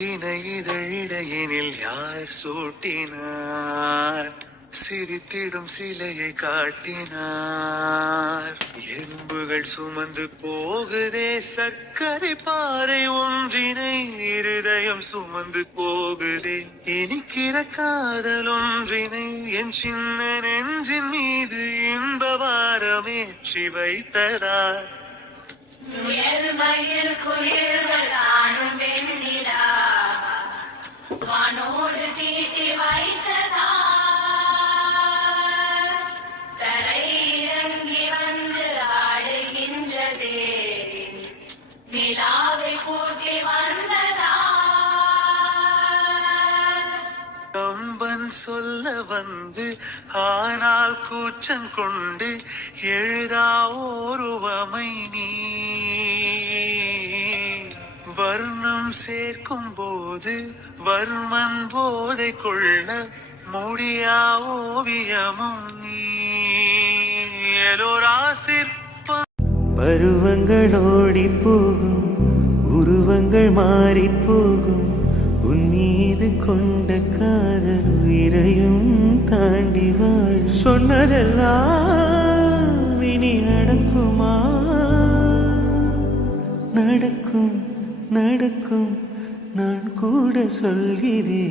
இதழிடையினில் யார் சூட்டினார் சிரித்திடும் சிலையை காட்டினார் எறும்புகள் சுமந்து போகுதே சர்க்கரை பாறை ஒன்றினை இருதயம் சுமந்து போகுதே இனிக்கிற காதல் ஒன்றினை என் சின்ன நெஞ்சின் மீது இன்பவாரமேற்றி வைத்ததார் வானோடு தீட்டி வைத்ததா தரை இறங்கி வந்து ஆடுகின்றதே நிலாவை கூட்டி வந்ததா கம்பன் சொல்ல வந்து ஆனால் கூச்சம் கொண்டு எழுதா ஓருவமை நீ வர்ணம் சேர்க்கும் போது வர்மன் போதை கொள்ள முடியா ஓவியமும் நீ பருவங்கள் ஓடி போகும் உருவங்கள் மாறி போகும் உன் மீது கொண்ட காதல் உயிரையும் தாண்டி வாழ் சொன்னதெல்லாம் இனி நடக்குமா நடக்கும் நடக்கும் நான் கூட சொல்கிறேன்.